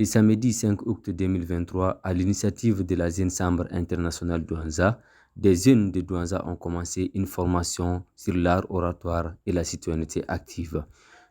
Le samedi 5 août 2023, à l'initiative de la Jeune Chambre internationale Douanza, des jeunes de Douanza ont commencé une formation sur l'art oratoire et la citoyenneté active.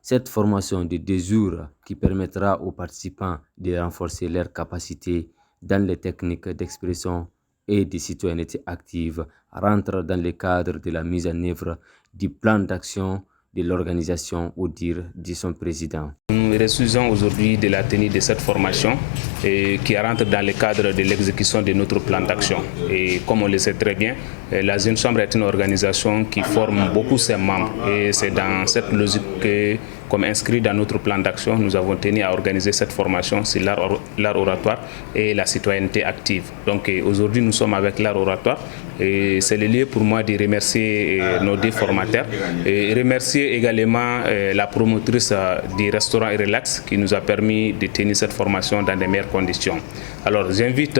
Cette formation de 2 jours qui permettra aux participants de renforcer leurs capacités dans les techniques d'expression et de citoyenneté active rentre dans le cadre de la mise en œuvre du plan d'action de l'organisation au dire de son président. Nous refusons aujourd'hui de la tenue de cette formation qui rentre dans le cadre de l'exécution de notre plan d'action. Et comme on le sait très bien, la Jeune Chambre est une organisation qui forme beaucoup ses membres. Et c'est dans cette logique que, comme inscrit dans notre plan d'action, nous avons tenu à organiser cette formation sur l'art oratoire et la citoyenneté active. Donc aujourd'hui, nous sommes avec l'art oratoire. Et c'est le lieu pour moi de remercier nos 2 formateurs et remercier également la promotrice du restaurant Relax qui nous a permis de tenir cette formation dans de meilleures conditions. Alors j'invite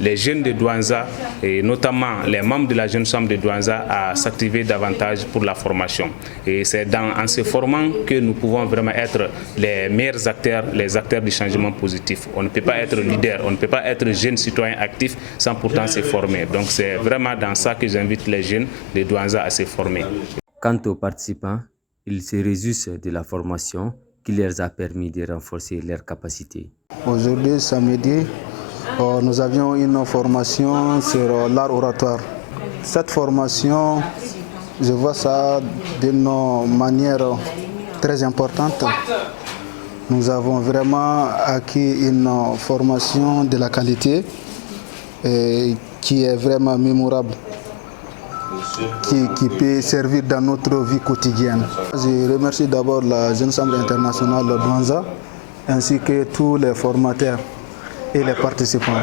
les jeunes de Douanza et notamment les membres de la Jeune Chambre de Douanza à s'activer davantage pour la formation. Et c'est en se formant que nous pouvons vraiment être les meilleurs acteurs, les acteurs du changement positif. On ne peut pas être leader, on ne peut pas être jeune citoyen actif sans pourtant se former. Donc c'est vraiment dans ça que j'invite les jeunes de Douanza à se former. Quant aux participants, ils se réjouissent de la formation qui leur a permis de renforcer leurs capacités. Aujourd'hui, samedi, nous avions une formation sur l'art oratoire. Cette formation, je vois ça d'une manière très importante. Nous avons vraiment acquis une formation de la qualité qui est vraiment mémorable, qui peut servir dans notre vie quotidienne. Je remercie d'abord la Jeune Chambre internationale de Douanza ainsi que tous les formateurs et les participants.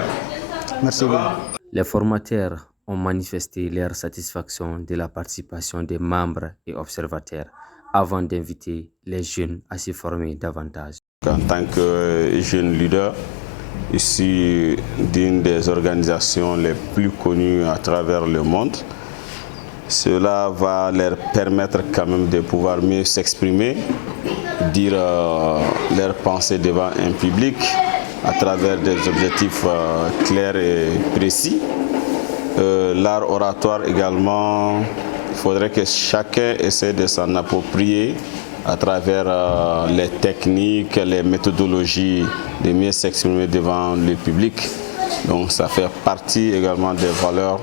Merci bien. Les formateurs ont manifesté leur satisfaction de la participation des membres et observateurs avant d'inviter les jeunes à se former davantage. En tant que jeune leader, issu d'une des organisations les plus connues à travers le monde, cela va leur permettre quand même de pouvoir mieux s'exprimer, dire leurs pensées devant un public à travers des objectifs clairs et précis. L'art oratoire également, il faudrait que chacun essaie de s'en approprier à travers les techniques, les méthodologies de mieux s'exprimer devant le public. Donc ça fait partie également des valeurs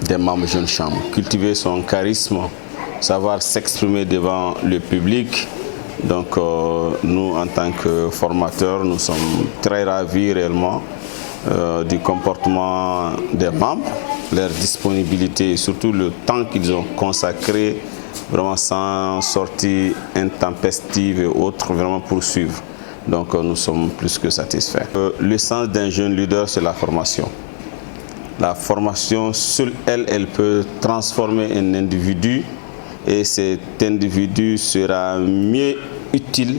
des membres Jeune Chambre. Cultiver son charisme, savoir s'exprimer devant le public. Donc nous, en tant que formateurs, nous sommes très ravis réellement du comportement des membres, leur disponibilité et surtout le temps qu'ils ont consacré vraiment sans sortie intempestive et autres, vraiment pour suivre. Donc nous sommes plus que satisfaits. L'essence d'un jeune leader, c'est la formation. La formation, seule elle peut transformer un individu et cet individu sera mieux utile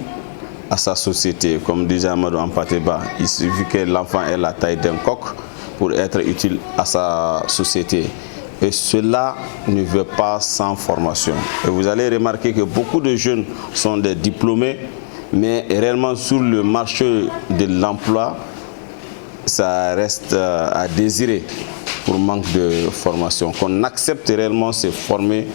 à sa société. Comme disait Amadou Ampateba, il suffit que l'enfant ait la taille d'un coq pour être utile à sa société. Et cela ne veut pas sans formation. Et vous allez remarquer que beaucoup de jeunes sont des diplômés, mais réellement sur le marché de l'emploi, ça reste à désirer pour manque de formation. Qu'on accepte réellement se former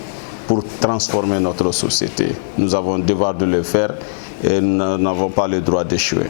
pour transformer notre société. Nous avons le devoir de le faire et nous n'avons pas le droit d'échouer.